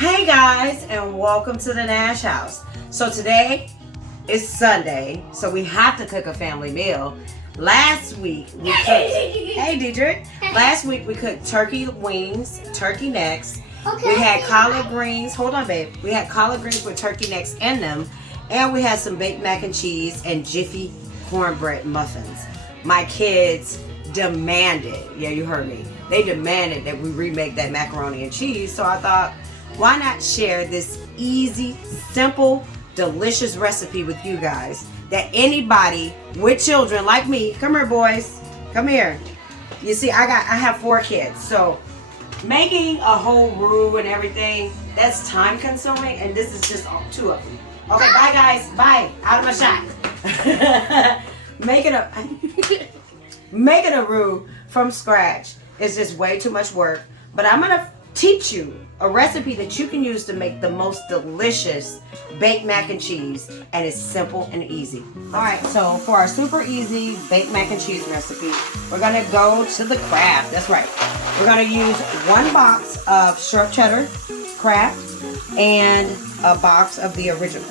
Hey guys, and welcome to the Nash House. So today is Sunday, so we have to cook a family meal. Last week we cooked. Hey, Deidre. Last week we cooked turkey wings, turkey necks. We had collard greens. Hold on, babe. We had collard greens with turkey necks in them, and we had some baked mac and cheese and Jiffy cornbread muffins. My kids demanded. Yeah, you heard me. They demanded that we remake that macaroni and cheese. So I thought, why not share this easy, simple, delicious recipe with you guys that anybody with children like me, come here boys, come here. You see, I have 4 kids, so making a whole roux and everything, that's time consuming, and this is just 2 of them. Okay, bye guys, bye, out of my shot. making a roux from scratch is just way too much work, but I'm gonna teach you a recipe that you can use to make the most delicious baked mac and cheese, and it's simple and easy. All right, so for our super easy baked mac and cheese recipe, we're gonna go to the Kraft. That's right. We're gonna use 1 box of sharp cheddar Kraft and a box of the original.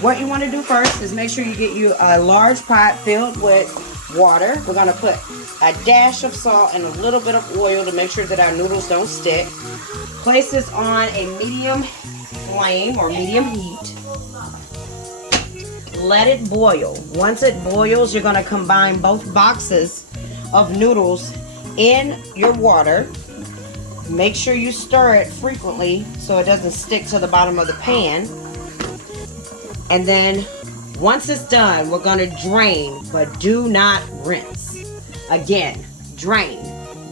What you want to do first is make sure you get you a large pot filled with water. We're gonna put a dash of salt and a little bit of oil to make sure that our noodles don't stick. Place this on a medium flame or medium heat. Let it boil. Once it boils, you're gonna combine both boxes of noodles in your water. Make sure you stir it frequently so it doesn't stick to the bottom of the pan. And then once it's done, we're gonna drain, but do not rinse. Again, drain,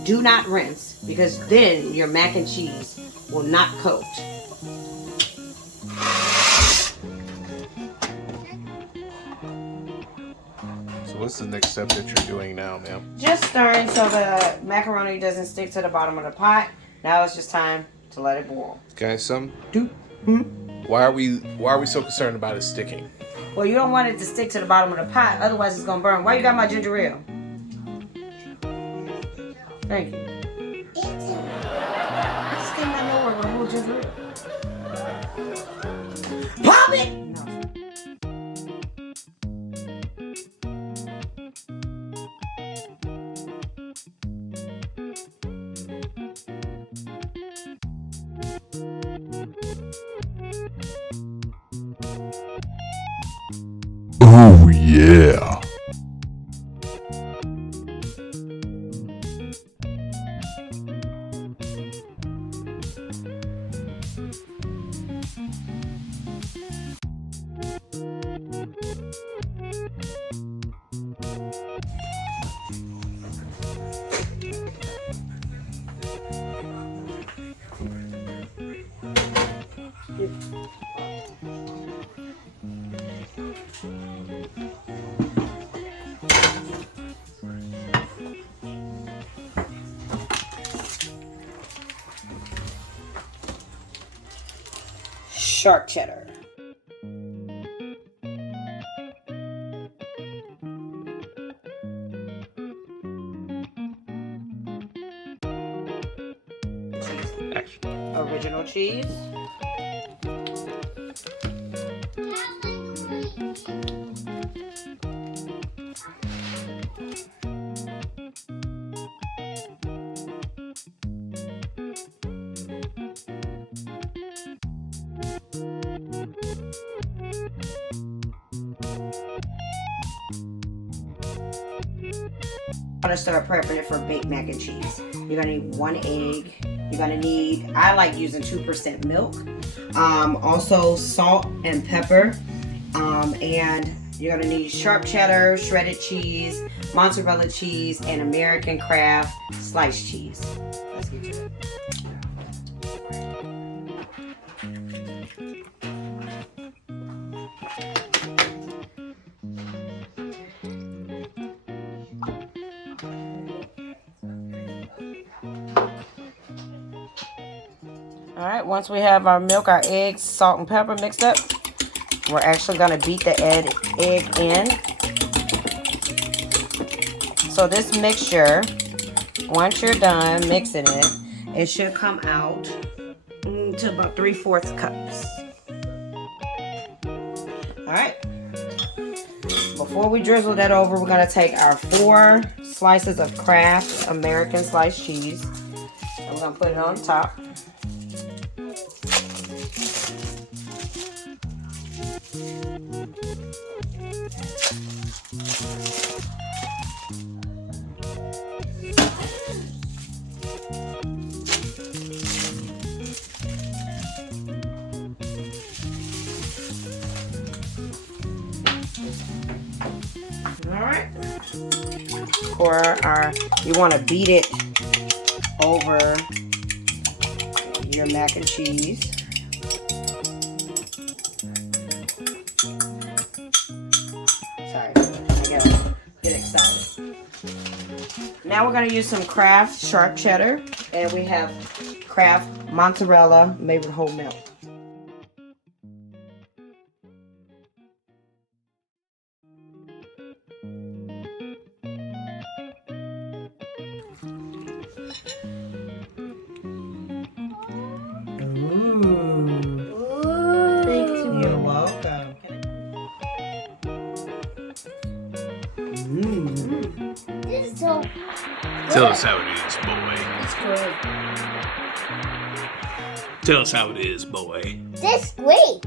do not rinse, because then your mac and cheese will not coat. So what's the next step that you're doing now, ma'am? Just stirring so the macaroni doesn't stick to the bottom of the pot. Now it's just time to let it boil. Guys, Do. why are we so concerned about it sticking? Well, you don't want it to stick to the bottom of the pot, otherwise it's gonna burn. Why you got my ginger ale? Thank you. I just came out of nowhere with a whole ginger ale. Pop it! No. Oh yeah. Sharp cheddar. Original cheese. I'm gonna start prepping it for baked mac and cheese. You're gonna need 1 egg. You're gonna need, I like using 2% milk. Also salt and pepper. And you're gonna need sharp cheddar, shredded cheese, mozzarella cheese, and American Kraft sliced cheese. Let's get to it. Alright, once we have our milk, our eggs, salt, and pepper mixed up, we're actually going to beat the egg in. So this mixture, once you're done mixing it, it should come out to about 3/4 cups. All right. Before we drizzle that over, we're gonna take our 4 slices of Kraft American sliced cheese, and we're gonna put it on top. Alright. You want to beat it over your mac and cheese. Sorry, I gotta get excited. Now we're going to use some Kraft sharp cheddar, and we have Kraft mozzarella made with whole milk. You're welcome. This is so Tell us how it is, boy. It's great. Tell us how it is, boy. This is great.